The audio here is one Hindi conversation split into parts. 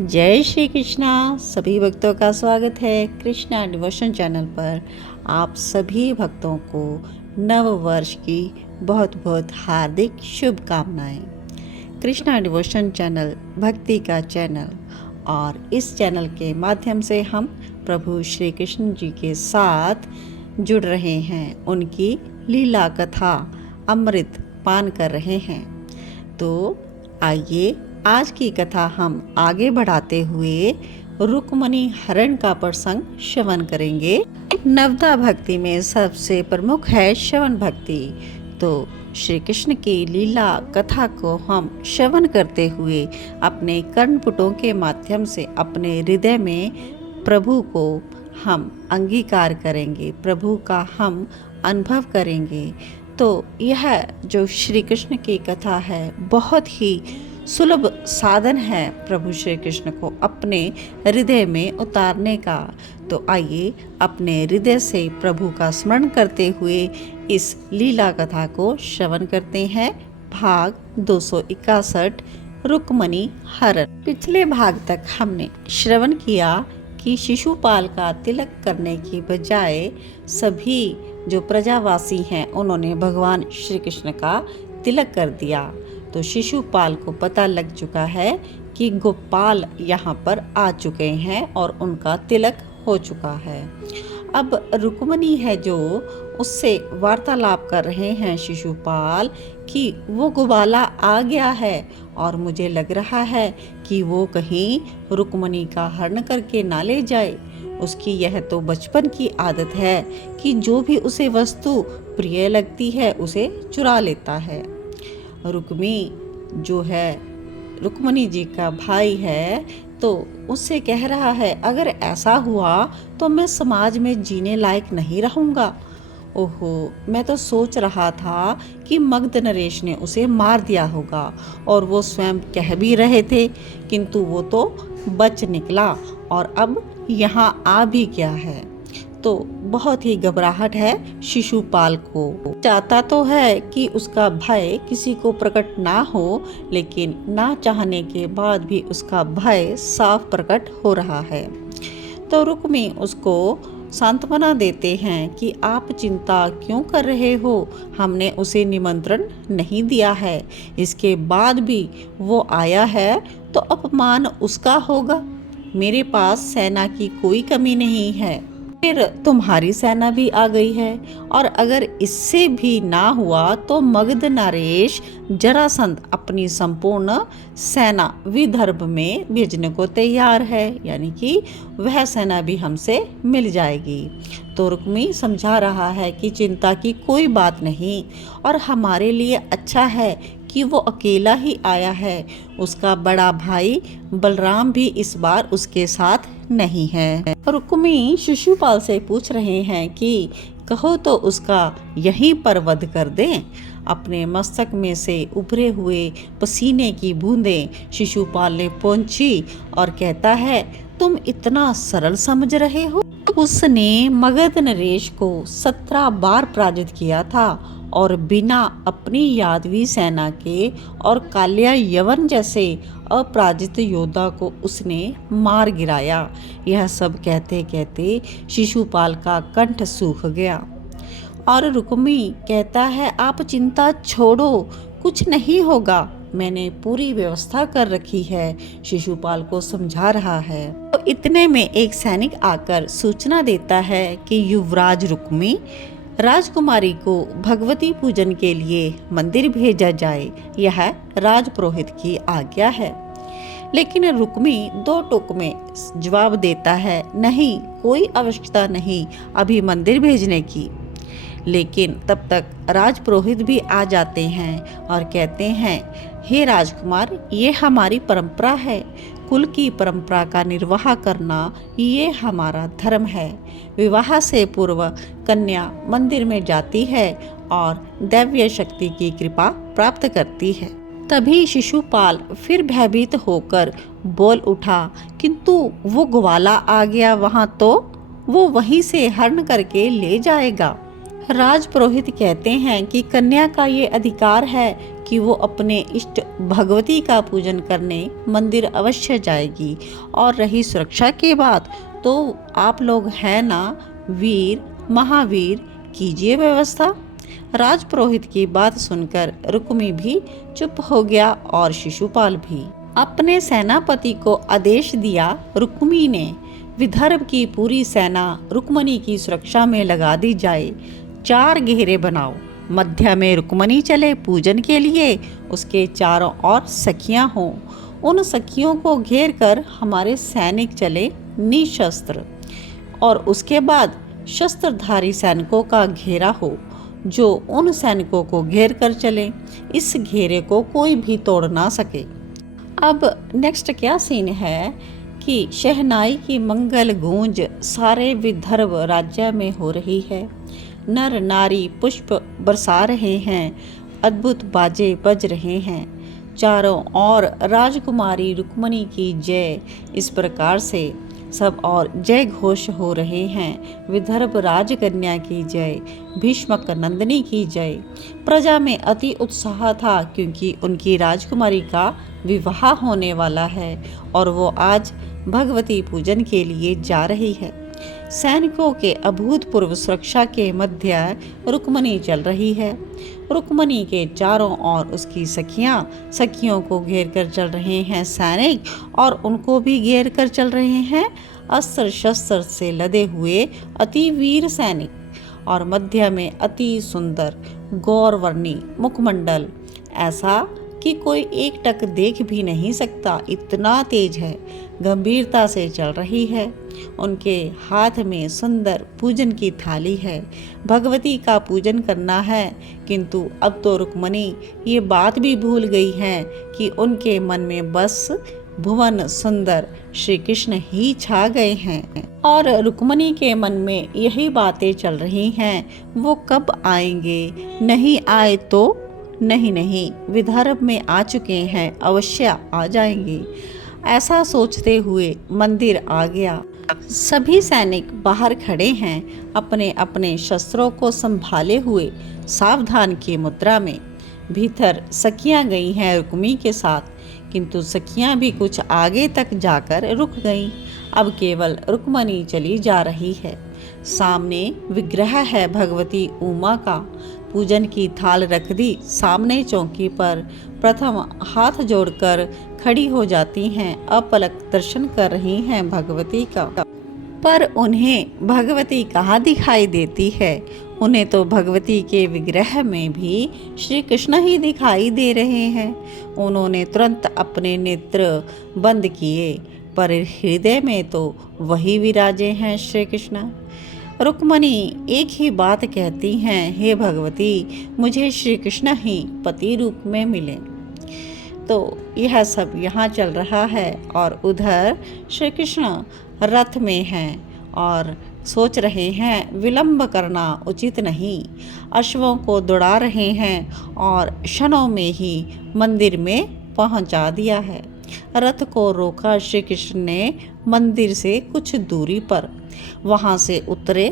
जय श्री कृष्णा। सभी भक्तों का स्वागत है कृष्णा डिवोशन चैनल पर। आप सभी भक्तों को नव वर्ष की बहुत बहुत हार्दिक शुभकामनाएं। कृष्णा डिवोशन चैनल भक्ति का चैनल, और इस चैनल के माध्यम से हम प्रभु श्री कृष्ण जी के साथ जुड़ रहे हैं, उनकी लीला कथा अमृत पान कर रहे हैं। तो आइए आज की कथा हम आगे बढ़ाते हुए रुक्मणी हरण का प्रसंग श्रवण करेंगे। नवदा भक्ति में सबसे प्रमुख है श्रवण भक्ति। तो श्री कृष्ण की लीला कथा को हम श्रवण करते हुए अपने कर्णपुटों के माध्यम से अपने हृदय में प्रभु को हम अंगीकार करेंगे, प्रभु का हम अनुभव करेंगे। तो यह जो श्री कृष्ण की कथा है बहुत ही सुलभ साधन है प्रभु श्री कृष्ण को अपने हृदय में उतारने का। तो आइए अपने हृदय से प्रभु का स्मरण करते हुए इस लीला कथा को श्रवण करते हैं। भाग 261 रुक्मणी हरण। पिछले भाग तक हमने श्रवण किया कि शिशुपाल का तिलक करने की बजाय सभी जो प्रजावासी हैं उन्होंने भगवान श्री कृष्ण का तिलक कर दिया। तो शिशुपाल को पता लग चुका है कि गोपाल यहाँ पर आ चुके हैं और उनका तिलक हो चुका है। अब रुक्मणी है जो उससे वार्तालाप कर रहे हैं शिशुपाल कि वो ग्वाला आ गया है और मुझे लग रहा है कि वो कहीं रुक्मणी का हरण करके ना ले जाए। उसकी यह तो बचपन की आदत है कि जो भी उसे वस्तु प्रिय लगती है उसे चुरा लेता है। रुक्मी जो है रुक्मणी जी का भाई है, तो उससे कह रहा है अगर ऐसा हुआ तो मैं समाज में जीने लायक नहीं रहूँगा। ओहो, मैं तो सोच रहा था कि मगध नरेश ने उसे मार दिया होगा और वो स्वयं कह भी रहे थे, किंतु वो तो बच निकला और अब यहाँ आ भी गया है। तो बहुत ही घबराहट है शिशुपाल को। चाहता तो है कि उसका भय किसी को प्रकट ना हो, लेकिन ना चाहने के बाद भी उसका भय साफ प्रकट हो रहा है। तो रुक्मी उसको सांत्वना देते हैं कि आप चिंता क्यों कर रहे हो, हमने उसे निमंत्रण नहीं दिया है, इसके बाद भी वो आया है तो अपमान उसका होगा। मेरे पास सेना की कोई कमी नहीं है, फिर तुम्हारी सेना भी आ गई है, और अगर इससे भी ना हुआ तो मगध नरेश जरासंध अपनी संपूर्ण सेना विदर्भ में भेजने को तैयार है, यानी कि वह सेना भी हमसे मिल जाएगी। तो रुक्मी समझा रहा है कि चिंता की कोई बात नहीं और हमारे लिए अच्छा है कि वो अकेला ही आया है। उसका बड़ा भाई बलराम भी इस बार उसके साथ नहीं है। रुक्मी शिशुपाल से पूछ रहे हैं कि कहो तो उसका यहीं पर वध कर दें। अपने मस्तक में से उभरे हुए पसीने की बूंदें शिशुपाल ने पोंछी और कहता है तुम इतना सरल समझ रहे हो। उसने मगध नरेश को 17 बार पराजित किया था और बिना अपनी यादवी सेना के और काल्या यवन जैसे अपराजित योद्धा को उसने मार गिराया। यह सब कहते कहते शिशुपाल का कंठ सूख गया और रुक्मी कहता है आप चिंता छोड़ो, कुछ नहीं होगा, मैंने पूरी व्यवस्था कर रखी है। शिशुपाल को समझा रहा है। तो इतने में एक सैनिक आकर सूचना देता है कि युवराज रुक्मी राजकुमारी को भगवती पूजन के लिए मंदिर भेजा जाए, यह राजपुरोहित की आज्ञा है। लेकिन रुक्मी 2 टूक में जवाब देता है नहीं, कोई आवश्यकता नहीं अभी मंदिर भेजने की। लेकिन तब तक राजपुरोहित भी आ जाते हैं और कहते हैं हे राजकुमार, ये हमारी परंपरा है, कुल की परंपरा का निर्वाह करना ये हमारा धर्म है। विवाह से पूर्व कन्या मंदिर में जाती है और दैवीय शक्ति की कृपा प्राप्त करती है। तभी शिशुपाल फिर भयभीत होकर बोल उठा, किंतु वो ग्वाला आ गया वहां तो वो वहीं से हरण करके ले जाएगा। राजपुरोहित कहते हैं कि कन्या का ये अधिकार है कि वो अपने इष्ट भगवती का पूजन करने मंदिर अवश्य जाएगी। और रही सुरक्षा की बात, तो आप लोग हैं ना वीर महावीर, कीजिए व्यवस्था। राजपुरोहित की बात सुनकर रुक्मी भी चुप हो गया और शिशुपाल भी। अपने सेनापति को आदेश दिया। रुक्मी ने विदर्भ की पूरी सेना रुक्मणी की सुरक्षा में लगा दी जाए। 4 घेरे बनाओ, मध्य में रुक्मणी चले पूजन के लिए, उसके चारों ओर सखियां हों। उन सखियों को घेर कर हमारे सैनिक चले निशस्त्र, और उसके बाद शस्त्रधारी सैनिकों का घेरा हो जो उन सैनिकों को घेर कर चले। इस घेरे को कोई भी तोड़ ना सके। अब नेक्स्ट क्या सीन है कि शहनाई की मंगल गूंज सारे विदर्भ राज्य में हो रही है। नर नारी पुष्प बरसा रहे हैं, अद्भुत बाजे बज रहे हैं। चारों ओर राजकुमारी रुक्मणी की जय, इस प्रकार से सब और जय घोष हो रहे हैं। विदर्भ राजकन्या की जय, भीष्मक नंदिनी की जय। प्रजा में अति उत्साह था क्योंकि उनकी राजकुमारी का विवाह होने वाला है और वो आज भगवती पूजन के लिए जा रही है। सैनिकों के अभूतपूर्व सुरक्षा के मध्य रुक्मणी चल रही है। रुक्मणी के चारों ओर उसकी सखियों को घेर कर चल रहे हैं सैनिक, और उनको भी घेर कर चल रहे हैं अस्त्र शस्त्र से लदे हुए अति वीर सैनिक, और मध्य में अति सुंदर गौरवर्णी मुखमंडल, ऐसा कि कोई एक टक देख भी नहीं सकता, इतना तेज है। गंभीरता से चल रही है। उनके हाथ में सुंदर पूजन की थाली है। भगवती का पूजन करना है, किंतु अब तो रुक्मणी ये बात भी भूल गई है कि उनके मन में बस भुवन सुंदर श्री कृष्ण ही छा गए हैं। और रुक्मणी के मन में यही बातें चल रही हैं, वो कब आएंगे, नहीं आए तो नहीं, विदर्भ में आ चुके हैं, अवश्य आ जाएंगे। ऐसा सोचते हुए मंदिर आ गया। सभी सैनिक बाहर खड़े हैं, अपने अपने शस्त्रों को संभाले हुए सावधान की मुद्रा में। भीतर सखियां गई हैं रुक्मी के साथ, किंतु सखियां भी कुछ आगे तक जाकर रुक गईं। अब केवल रुक्मणी चली जा रही है। सामने विग्रह है भगवती उमा का। पूजन की थाल रख दी सामने चौकी पर। प्रथम हाथ जोड़कर खड़ी हो जाती हैं, अपलक दर्शन कर रही हैं भगवती का। पर उन्हें भगवती कहाँ दिखाई देती है। उन्हें तो भगवती के विग्रह में भी श्री कृष्ण ही दिखाई दे रहे हैं। उन्होंने तुरंत अपने नेत्र बंद किए, पर हृदय में तो वही विराजे हैं श्री कृष्ण। रुक्मणी एक ही बात कहती हैं, हे भगवती, मुझे श्री कृष्ण ही पति रूप में मिले। तो यह सब यहाँ चल रहा है, और उधर श्री कृष्ण रथ में हैं और सोच रहे हैं विलंब करना उचित नहीं। अश्वों को दौड़ा रहे हैं और क्षणों में ही मंदिर में पहुंचा दिया है। रथ को रोका श्री कृष्ण ने मंदिर से कुछ दूरी पर। वहां से उतरे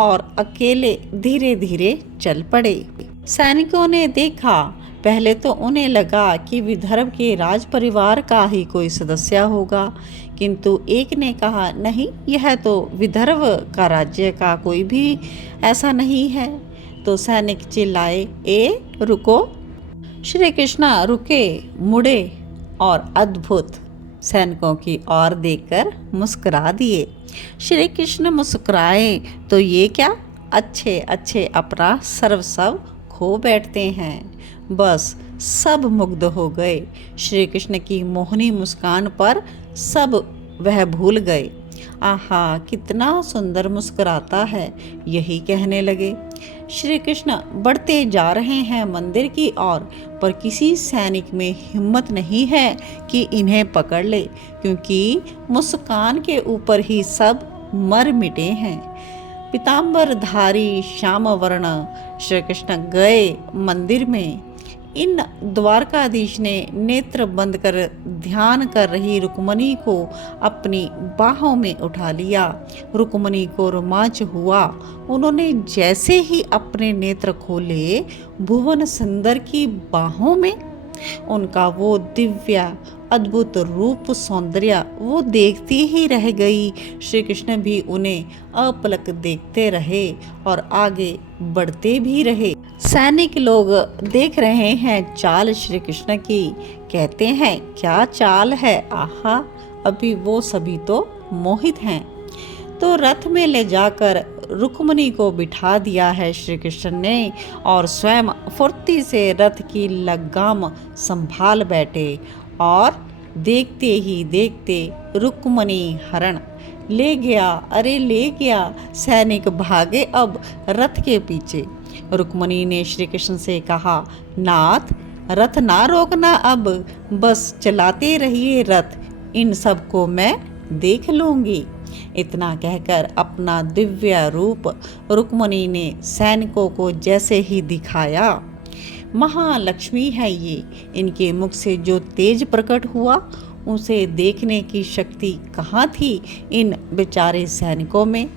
और अकेले धीरे धीरे चल पड़े। सैनिकों ने देखा, पहले तो उन्हें लगा कि विदर्भ के राज परिवार का ही कोई सदस्य होगा, किंतु एक ने कहा, नहीं, यह तो विदर्भ का राज्य का कोई भी ऐसा नहीं है। तो सैनिक चिल्लाए, ए रुको। श्री कृष्ण रुके, मुड़े और अद्भुत सैनिकों की ओर देखकर मुस्कुरा दिए। श्री कृष्ण मुस्कुराए तो ये क्या, अच्छे अच्छे अपना सर्वस्व खो बैठते हैं। बस सब मुग्ध हो गए। श्री कृष्ण की मोहनी मुस्कान पर सब वह भूल गए। आहा, कितना सुंदर मुस्कुराता है, यही कहने लगे। श्री कृष्ण बढ़ते जा रहे हैं मंदिर की ओर, पर किसी सैनिक में हिम्मत नहीं है कि इन्हें पकड़ ले, क्योंकि मुस्कान के ऊपर ही सब मर मिटे हैं। पीतांबरधारी श्याम वर्ण श्री कृष्ण गए मंदिर में। इन द्वारकाधीश ने नेत्र बंद कर ध्यान कर रही रुक्मणी को अपनी बाहों में उठा लिया। रुक्मणी को रोमांच हुआ। उन्होंने जैसे ही अपने नेत्र खोले, भुवन सुंदर की बाहों में उनका वो दिव्य अद्भुत रूप सौंदर्य वो देखती ही रह गई। श्री कृष्ण भी उन्हें अपलक देखते रहे और आगे बढ़ते भी रहे। सैनिक लोग देख रहे हैं चाल श्री कृष्ण की, कहते हैं क्या चाल है, आहा, अभी वो सभी तो मोहित हैं। तो रथ में ले जाकर रुक्मणी को बिठा दिया है श्री कृष्ण ने और स्वयं फुर्ती से रथ की लगाम संभाल बैठे और देखते ही देखते रुक्मणी हरण ले गया, अरे ले गया। सैनिक भागे अब रथ के पीछे। रुक्मणी ने श्री कृष्ण से कहा, नाथ, रथ ना रोकना अब, बस चलाते रहिए रथ, इन सबको मैं देख लूंगी। इतना कहकर अपना दिव्य रूप रुक्मणी ने सैनिकों को जैसे ही दिखाया, महालक्ष्मी है ये, इनके मुख से जो तेज प्रकट हुआ उसे देखने की शक्ति कहाँ थी इन बेचारे सैनिकों में।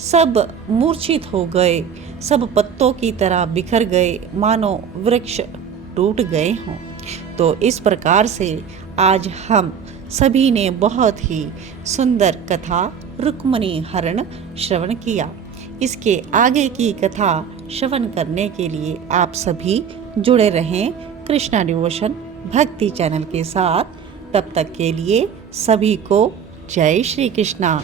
सब मूर्छित हो गए, सब पत्तों की तरह बिखर गए, मानो वृक्ष टूट गए हों। तो इस प्रकार से आज हम सभी ने बहुत ही सुंदर कथा रुक्मणी हरण श्रवण किया। इसके आगे की कथा श्रवण करने के लिए आप सभी जुड़े रहें कृष्णा डिवोशन भक्ति चैनल के साथ। तब तक के लिए सभी को जय श्री कृष्णा।